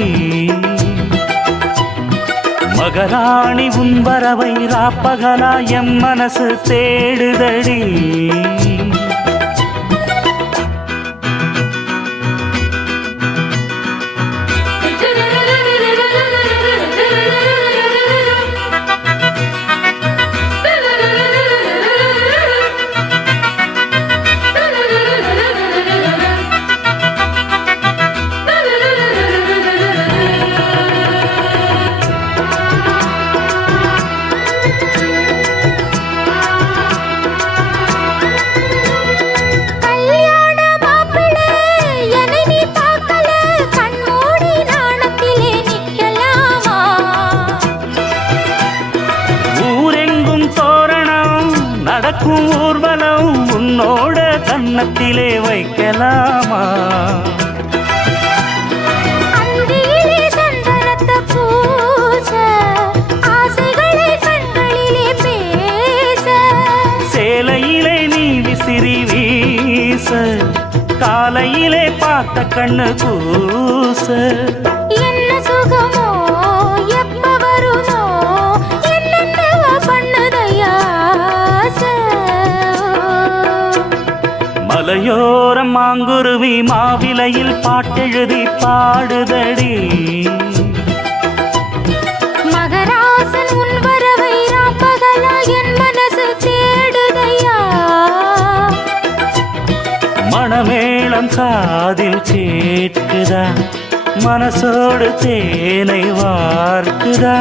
மகராணி உன் வரவை ராப்பகலா எம் மனசு தேடுதடி கல்யாண மாப்பிள்ளை என்னை நீ பார்க்கல கண்மூடி நாணத்திலே நிக்கலாமா ஊரெங்கும் தோரணம் நடக்கும் ஊர்வலம் உன்னோட கன்னத்திலே வைக்கலாமா அந்தியிலே சந்தனத்தை பூச ஆசைகளை கண்களிலே பேச சேலையிலே நீ விசிறி வீச காலையிலே பார்த்த கண்ணு கூச என்ன சுகமோ எப்ப வருமோ என்னென்னவோ பண்ணுதையா ஆசை. மலையோர மாங்குருவி மாவிலையில் பாட்டெழுதி பாடுதடி மகராசன் உன் வரவை ராப்பகலா என் மனசு தேடுதையா மணமேளம் காதில் கேட்குதா மனசோடு தேனை வார்க்குதா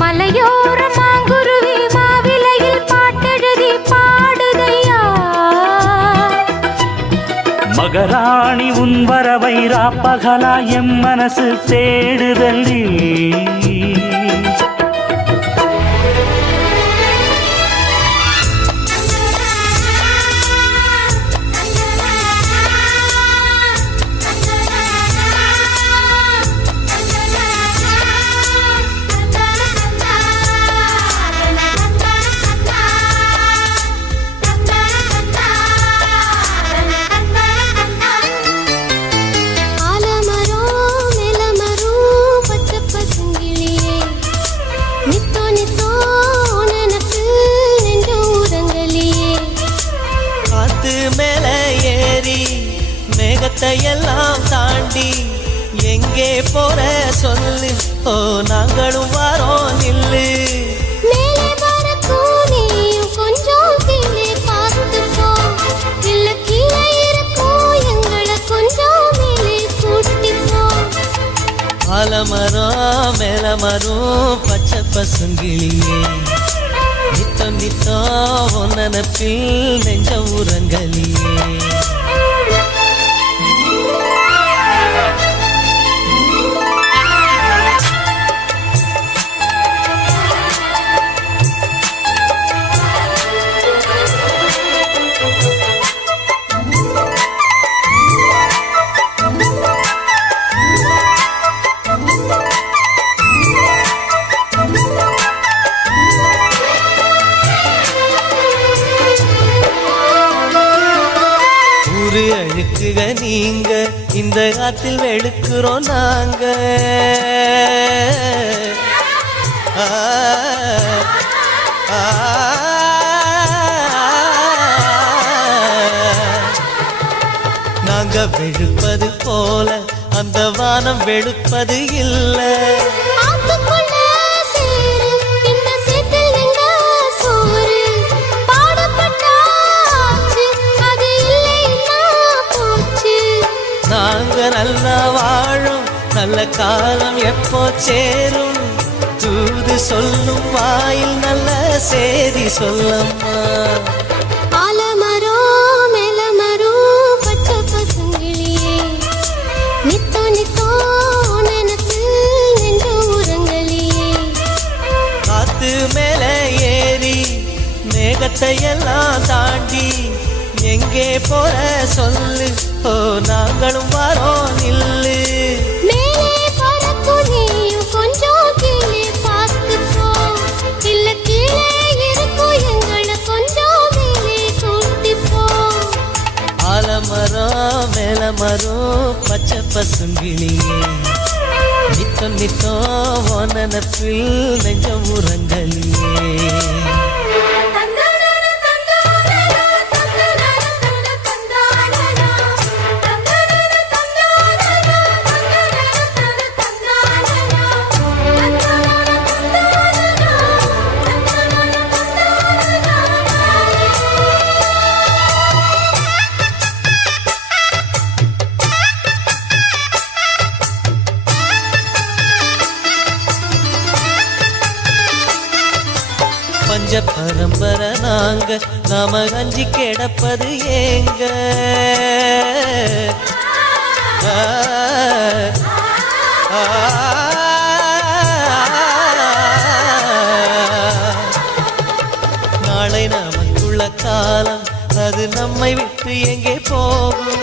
மலையோர மாங்குருவி மாவிலையில் பாட்டெழுதி பாடுதையா மகராணி உன் வரவை ராப்பகலா எம் மனசு தேடுதடி ஆலமரம் நிலமரம் பச்சை பசுங்கிளி சொல்லு ஓ நாங்களும் வாரோம் நில்லு. மேலே வரக்கும் நீயும் கொஞ்சம் கீழே பார்த்துக்கோ, இல்ல கீழே இருக்கும் எங்களை கொஞ்சம் மேலே கூட்டிப்போ. ஆலமரம் மேல மரம் பச்சை பசுங்கிளியே, நித்தம் நித்தம் உன் நினப்பில் நெஞ்ச உரங்கலியே. அழுக்குக நீங்க இந்த காத்தில் வெளுக்கிறோம் நாங்க. நாங்க வெளுப்பது போல அந்த வானம் வெளுப்பது இல்லை. நாங்க நல்லா வாழும் நல்ல காலம் எப்போ சேரும், தூது சொல்லும் வாயில் நல்ல சேதி சொல்லம்மா. ஆலமரம் மேல மரம் பச்சை பசுங்கிளியே, நித்தோ நித்தோ நினப்பு நெஞ்ச உரங்கலியே. காத்து மேல ஏறி மேகத்தை எல்லாம் தாண்டி எங்கே போற சொல்லு ஓ நாங்களும் வாரோம் நில்லு. மேலே பறக்கும் நீயும் கொஞ்சம் கீழே பார்த்துக்கோ, இல்ல கீழே இருக்கும் எங்களை கொஞ்சம் மேலே கூட்டிப்போ. ஆலமரம் மேல மரம் பச்சை பசுங்கிளியே, நித்தம் நித்தம் உன் நினப்பில் நெஞ்சம் உரங்கலியே. பஞ்ச பரம்பரை நாங்க நாம கஞ்சி கிடப்பது ஏங்க. நாளை நமக்குள்ள காலம் அது நம்மை விட்டு எங்கே போகும்.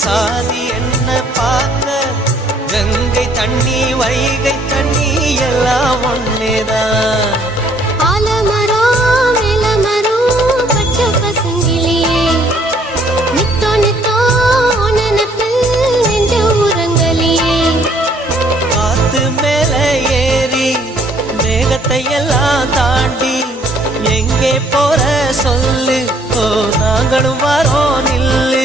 சாதி என்ன பார்க்க, கங்கை தண்ணி வைகை தண்ணி எல்லாம் ஒன்னேதான். ஆலமரம் மேல மரம் பச்சை பசுங்கிளியே, நித்தோ நித்தோ நினப்பில் நெஞ்ச உரங்கலியே. காத்து மேல ஏறி மேகத்தை எல்லாம் தாண்டி எங்கே போற சொல்லு ஓ நாங்களும் வாரோம் நில்லு.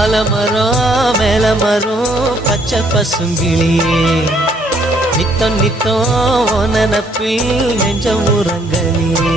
ஆலமரம் மேல மரம் பச்சை பசுங்கிளியே, நித்தம் நித்தம் உன் நினப்பில் நெஞ்சம் உரங்கலியே.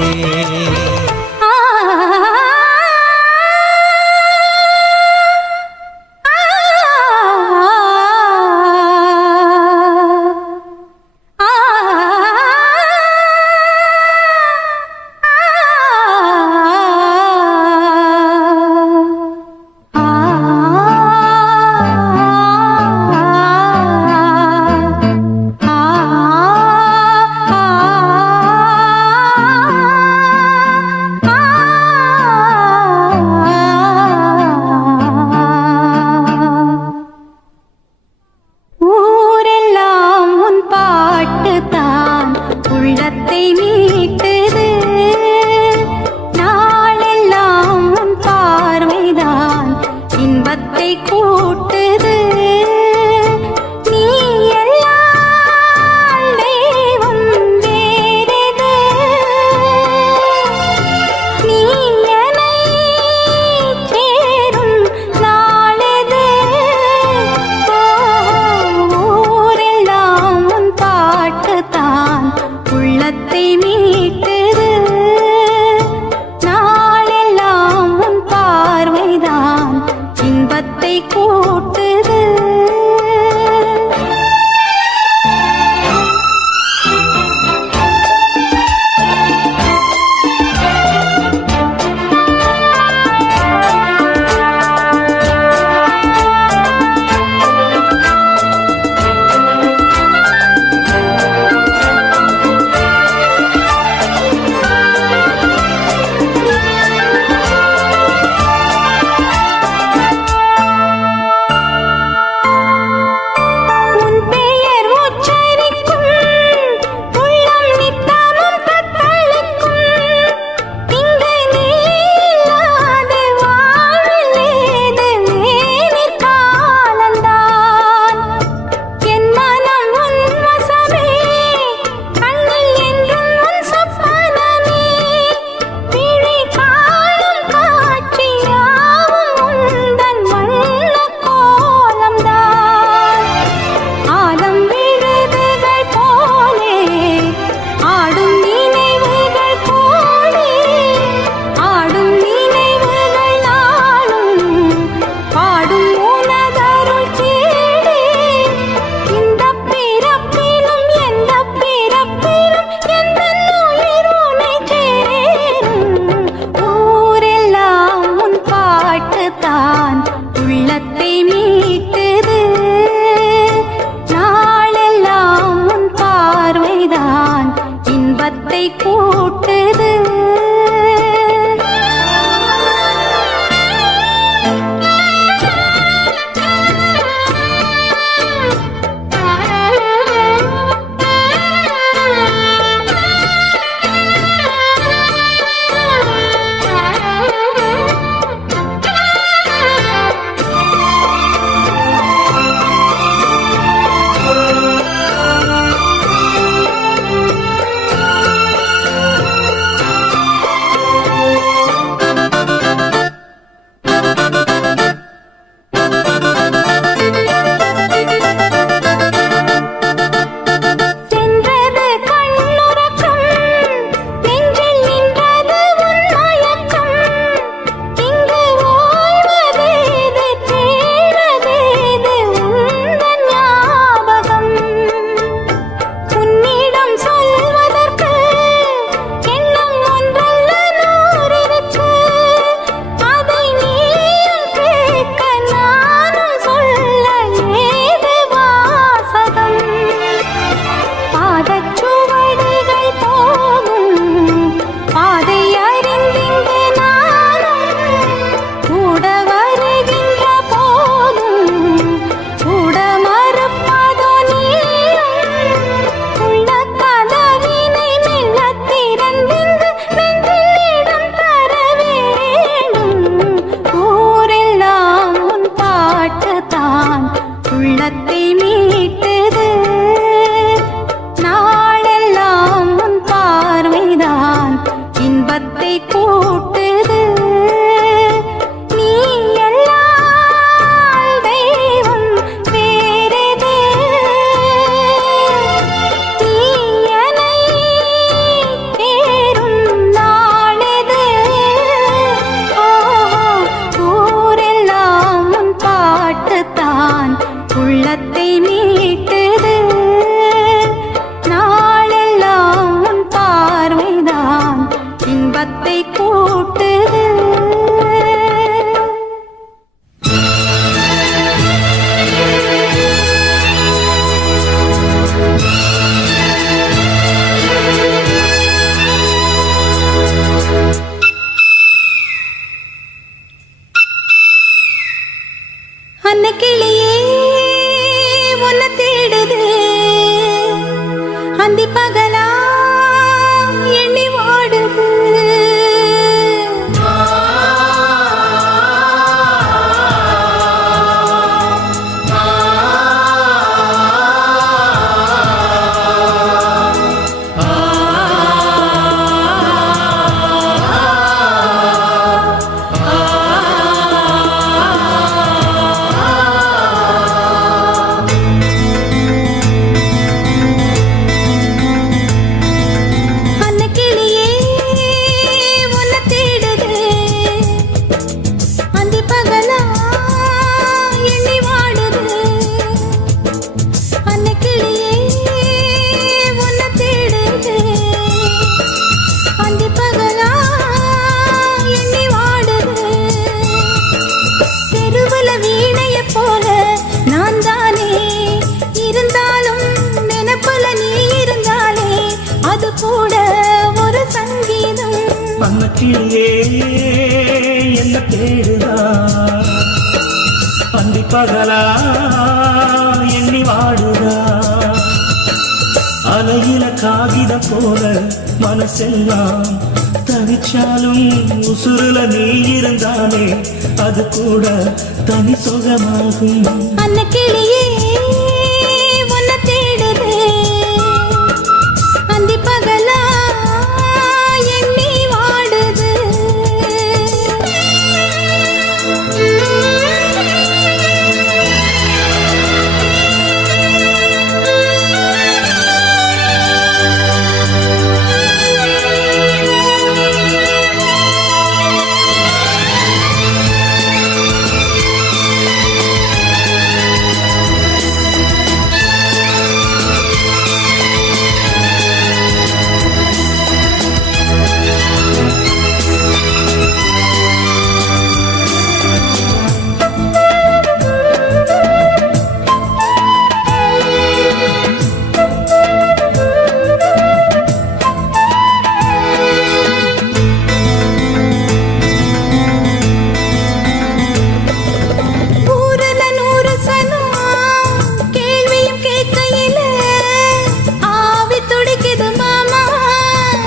கூட்டுது நீ எல்லாம் தெய்வம் வேறெது தீயனை தேரும் நாளெது ஊரெல்லாம் உன் பாட்டுத்தான் உள்ளத்தை மீட்டது நாளெல்லாம் உன் பார்வைதான் இன்பத்தை கூட்டுது அன்னக்கிளியே உன்னை தேடுது அந்தி பகலா எண்ணி வாடுது அன்னக்கிளியே உன்னை தேடுது அந்தி பகலா எண்ணி வாடுது அன்னக்கிளியே உன்னை தேடுது அந்தி பகலா எண்ணி வாடுது தெருவுல வீணைய போல நான் தானே இருந்தாலும் நினைப்புல நீ இருந்தாலே அது கூட ஒரு சங்கீதம் அன்னக்கிளியே என்ன தேடுதா அந்தி பகலா எண்ணி வாடுதா அலையில காகிதம் போல மனசெல்லாம் தவிச்சாலும் உசுருல நீ இருந்தாலே அது கூட தனி சுகமாகும் அன்னக்கிளியே உன்னை தேடுது அந்தி பகலா எண்ணி வாடுது ஊருல 100 சனம் கேள்வியும் கேட்கையில ஆவி துடிக்குது மாமா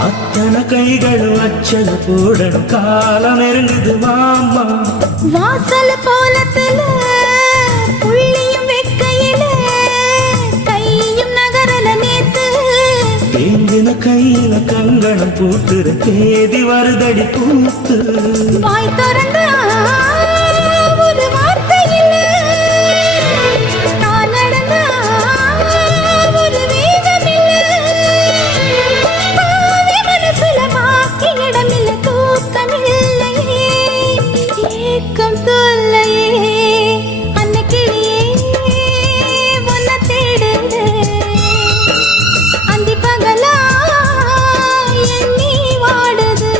அத்தனை கைகளும் அச்சல போடணும் காலம் நெருங்குது மாமா வாசல் போலத்துல புள்ளியும் வெக்கையில கையும் நகரல நேத்து தேங்கின கையில கங்கணம் பூத்துற தேதி வருதடி பூத்து வாய் திறந்தா ஒரு வார்த்தை இல்ல நான் நடந்தா ஒரு வேகம் இல்ல பாவி மனசுல பாக்கி இடமில்ல தூக்கமில்லையே ஏக்கம் தொல்லையே அன்னக்கிளியே உன்னை தேடுது அந்தி பகலா எண்ணி வாடுது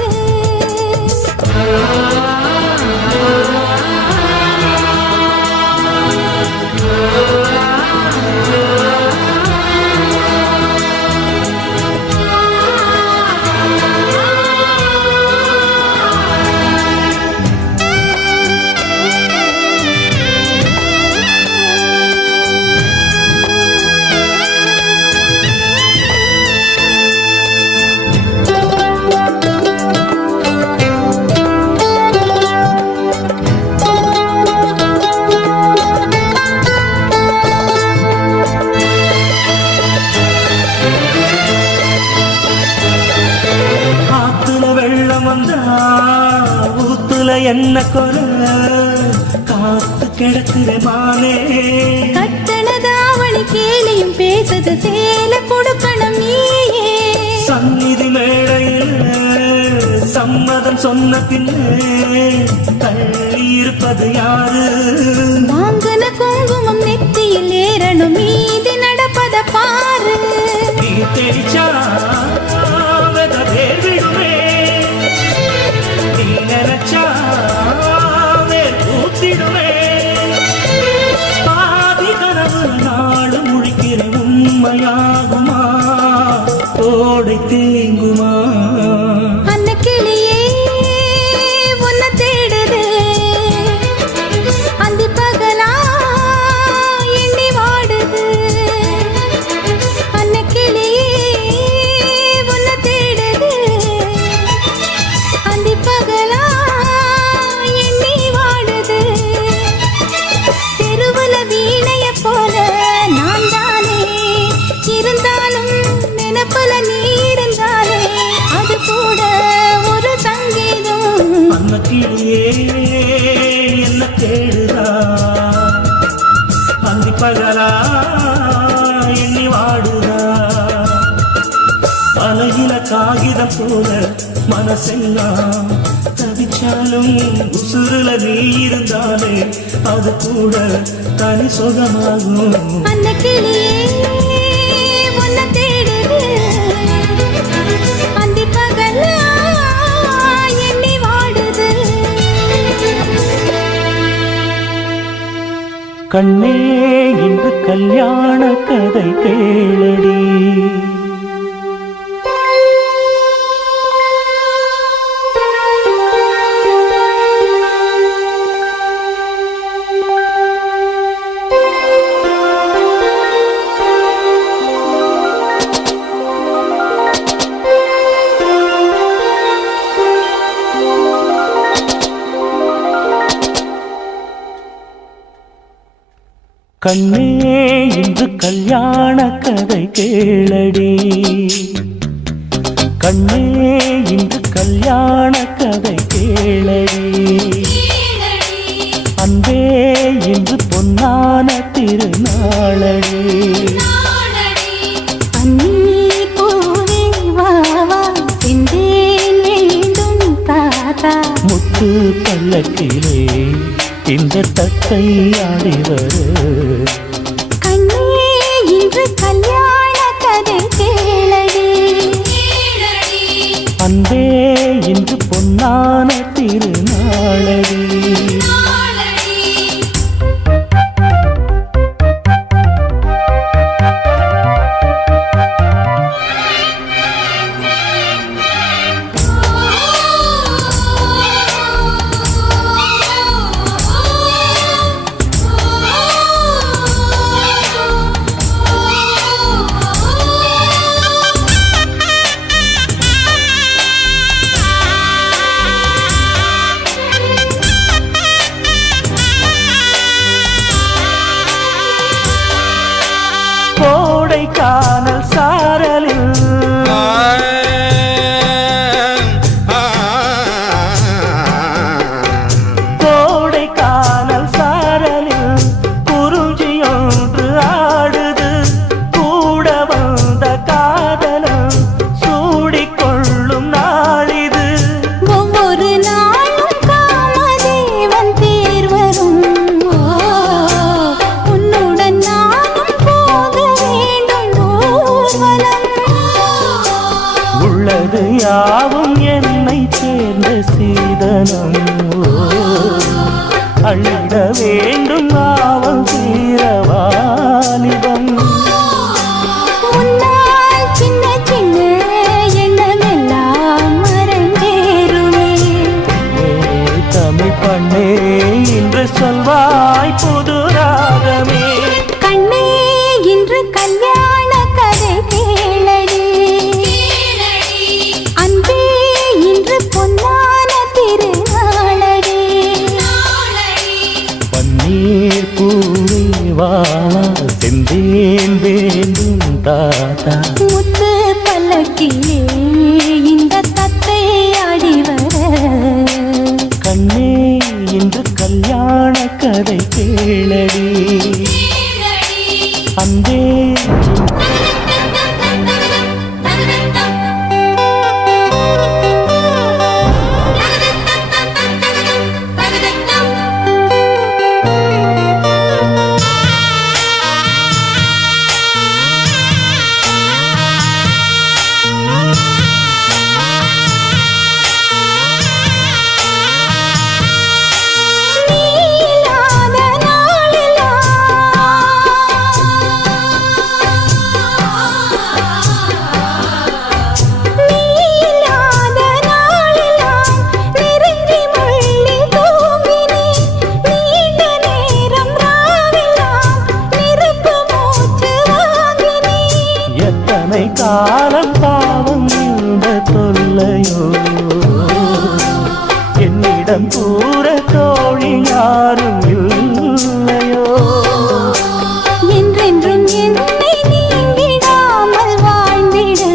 ஊத்துல என்ன கொல காத்து கிடக்குற மானே கட்டணதாவணி கேலியும் பேசுது சேல கொடுக்கணும் நீயே சந்நிதி மேடையில் சம்மதம் சொன்ன பின்னே தள்ளி இருப்பது யாரு வாங்கின குங்குமம் நெத்தியில் ஏறணும் மீதி நடப்பத பாரு நீ தெரிச்சா வெத வேர் விடுமே நீ நினைச்சா வேர் பூத்திடுமே பாதி கனவு நாடு முழிக்கிற உண்மையாகுமா ஓடை தேங்குமா அந்த கிளியே உன்னை தேடுது அந்த பகலா எண்ணி வாடுது அந்த கிளியே உன்னை தேடுது அந்த பகலா எண்ணி வாடுது தெருவுல வீணைய போல நான் தானே இருந்தாலும் நினப்புல நீ இருந்தாலே அது கூட ஒரு சங்கீதம் அன்னக்கிளியே என்ன தேடுதா அந்தி பகலா எண்ணி வாடுதா அலையில காகிதம் போல மனசெல்லாம் தவிச்சாலும் உசுருல நீ இருந்தாலே அது கூட தனி சுகமாகும் அந்த கிளியே உன்னை தேடுது அந்த பகலா எண்ணி வாடுது கண்ணே இன்று கல்யாண கதை கேளடி கண்ணே இன்று கல்யாண கதை கேளடி கண்ணே இன்று கல்யாண கதை கேளடி அன்பே இன்று பொன்னான திருநாளடி பன்னீர் பூவே வா வா செந்தேன் வேண்டும் தாத்தா முத்து பல்லக்கிலே இந்த தத்தை ஆடிவர் கண்ணே இன்று கல்யாண கதை கேளடி அன்பே இன்று பொன்னான திருநாளடி கோடைக்கானல் சாரலில் கோடைக்கானல் சாரலில் குறிஞ்சியொன்று ஆடுது கூட வந்த காதலம் சூடிக்கொள்ளும் நாளிது ஒவ்வொரு நாளும் காமதேவன் தேர் வரும் உன்னுடன் நானும் போக வேண்டும் ஊர்வலம் உள்ளது யாவும் என்னை சேர்ந்த சீதனம் அள்ளிட வேண்டும் அவள் தீரவாலிபம் உன்னால் சின்ன சின்ன எண்ணமெல்லாம் மறந்தேறுமே தமிழ் பண்ணே இன்று சொல்வாய் புது ராகமே கண்ணே இன்று கல்யாண கதை கேளடி அன்பே இன்று பொன்னான திருநாளடி பன்னீர் பூவே வா செந்தேன் வேண்டும் தாத்தா முத்து பல்லக்கிலே இந்த தத்தை ஆடி வர கேளடி அன்பே காலம் பாவம் இந்த தொல்லையோ என்னிடம் கூற தோழி யாரும் இல்லையோ என்றென்றும் என்னை நீங்கிடாமல் வாழ்ந்திடு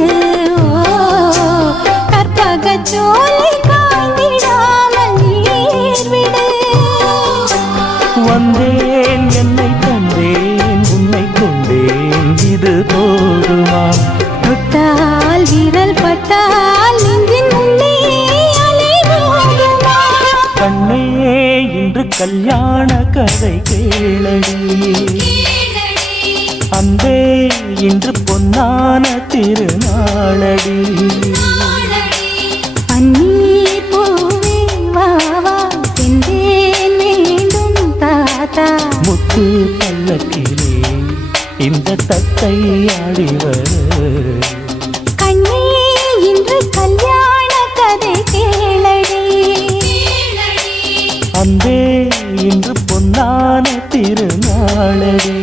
கற்பகச் சோலை காய்ந்திடாமல் நீர்விடு வந்தேன் என்னை தந்தேன் உன்னை கொண்டேன் இது போதுமா தொட்டால் விரல் பட்டால் நெஞ்சின் உள்ளே அலை மோதுமா கண்ணே இன்று கல்யாண கதை கேளடி அன்பே இன்று பொன்னான திருநாளடி பன்னீர் பூவே வா வா சென்றேன் மீண்டும் தாத்தா முத்து பல்லக்கிலே இந்த தத்தை ஆடிவர் கண்ணே இன்று கல்யாண கதை கேளடி அன்பே இன்று பொன்னான திருநாளடி